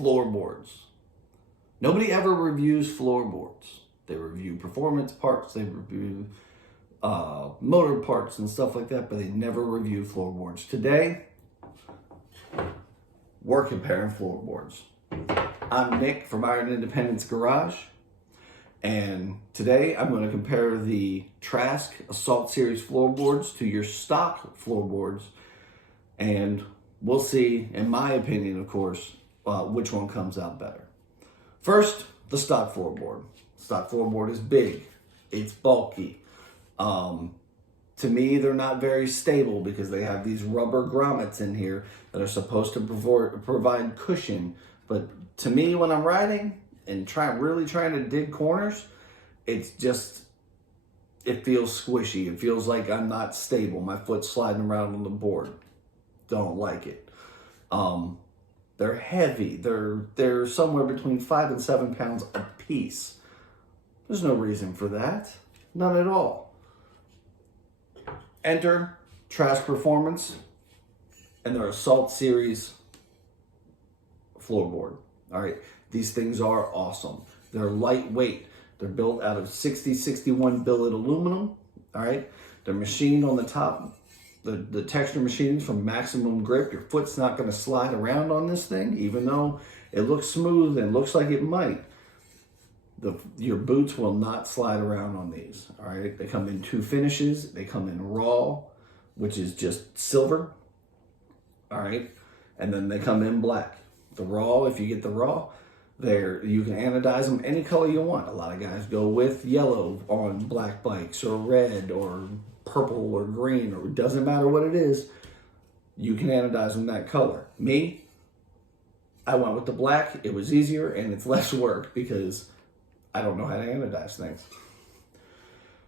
floorboards. Nobody ever reviews floorboards. They review performance parts, they review motor parts and stuff like that, but they never review floorboards. Today, we're comparing floorboards. I'm Nick from Iron Independence Garage, and today I'm going to compare the Trask Assault Series floorboards to your stock floorboards, and we'll see, in my opinion, of course, which one comes out better. First, the stock floorboard. Stock floorboard is big. It's bulky. To me, they're not very stable because they have these rubber grommets in here that are supposed to provide cushion. But to me, when I'm riding and really trying to dig corners, it feels squishy. It feels like I'm not stable. My foot's sliding around on the board. Don't like it. They're heavy. They're somewhere between 5 and 7 pounds a piece. There's no reason for that. None at all. Enter Trask Performance and their Assault Series floorboard. All right, these things are awesome. They're lightweight. They're built out of 6061 billet aluminum. All right, they're machined on the top. The texture machining from Maximum Grip. Your foot's not going to slide around on this thing, even though it looks smooth and looks like it might. Your boots will not slide around on these, all right? They come in 2 finishes. They come in raw, which is just silver, all right? And then they come in black. The raw, if you get the raw, you can anodize them any color you want. A lot of guys go with yellow on black bikes, or red, or purple, or green, or it doesn't matter what it is. You can anodize them that color. Me, I went with the black. It was easier and it's less work because I don't know how to anodize things.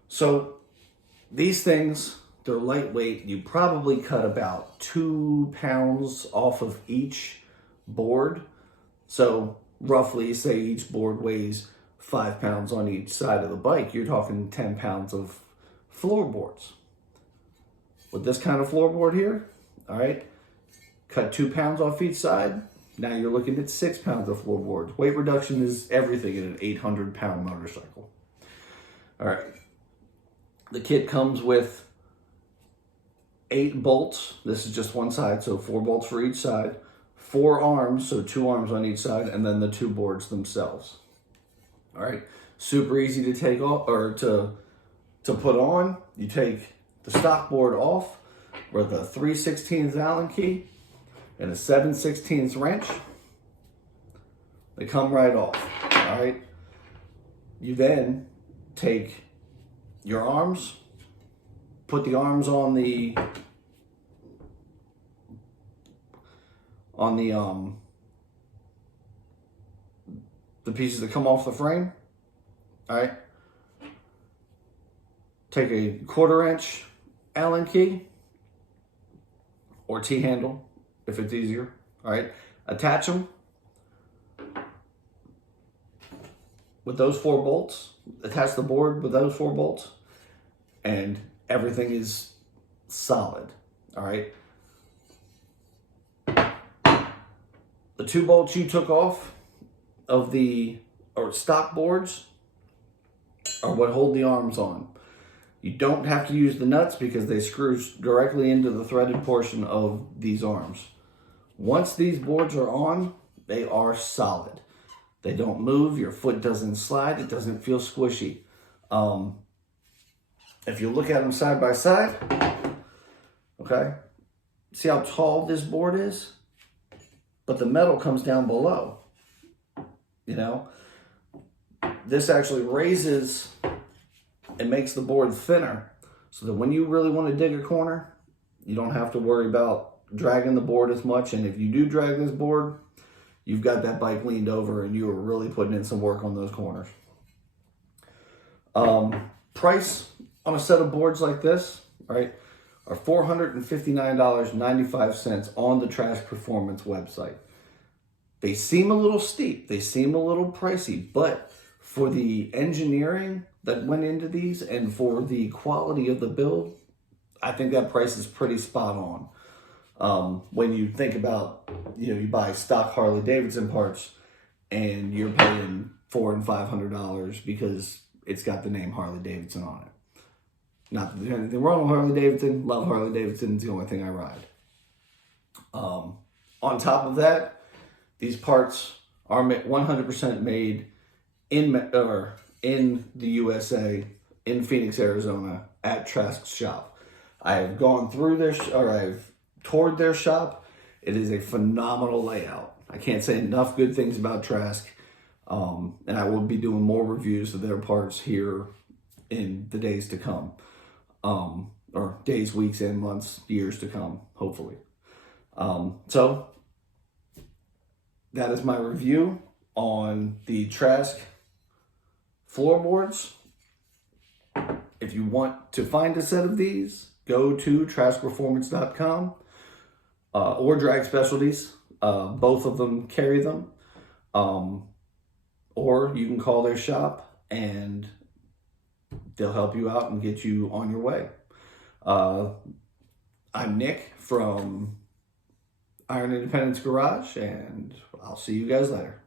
So these things, they're lightweight. You probably cut about 2 pounds off of each board. So roughly, say each board weighs 5 pounds on each side of the bike. You're talking 10 pounds of floorboards. With this kind of floorboard here, all right, cut 2 pounds off each side. Now you're looking at 6 pounds of floorboards. Weight reduction is everything in an 800-pound motorcycle. All right. The kit comes with 8 bolts. This is just one side, so 4 bolts for each side. 4 arms, so 2 arms on each side, and then the 2 boards themselves. All right. Super easy to take off, or to put on. You take the stock board off with a 3/16 Allen key and a 7/16 wrench. They come right off, all right? You then take your arms, put the arms on the pieces that come off the frame, all right? Take a 1/4 inch Allen key or T-handle, if it's easier, all right? Attach them with those 4 bolts. Attach the board with those 4 bolts, and everything is solid, all right? The 2 bolts you took off of the stock boards are what hold the arms on. You don't have to use the nuts because they screw directly into the threaded portion of these arms. Once these boards are on, they are solid. They don't move. Your foot doesn't slide. It doesn't feel squishy. If you look at them side by side, okay, see how tall this board is? But the metal comes down below. You know, this actually raises and makes the board thinner so that when you really want to dig a corner, you don't have to worry about dragging the board as much. And if you do drag this board, you've got that bike leaned over and you are really putting in some work on those corners. Price on a set of boards like this, right, are $459.95 on the Trask Performance website. They seem a little steep. They seem a little pricey, but for the engineering that went into these and for the quality of the build, I think that price is pretty spot on. When you think about you buy stock Harley Davidson parts and you're paying $400 and $500 because it's got the name Harley Davidson on it. Not that there's anything wrong with Harley Davidson. Love Harley Davidson. It's the only thing I ride. On top of that, these parts are 100% made in the USA, in Phoenix, Arizona, at Trask's shop. I have gone through I've toured their shop. It is a phenomenal layout. I can't say enough good things about Trask. And I will be doing more reviews of their parts here in the days to come. Or days, weeks, and months, years to come, hopefully. So that is my review on the Trask floorboards. If you want to find a set of these, go to traskperformance.com or Drag Specialties. Both of them carry them. Or you can call their shop and they'll help you out and get you on your way. I'm Nick from Iron Independence Garage, and I'll see you guys later.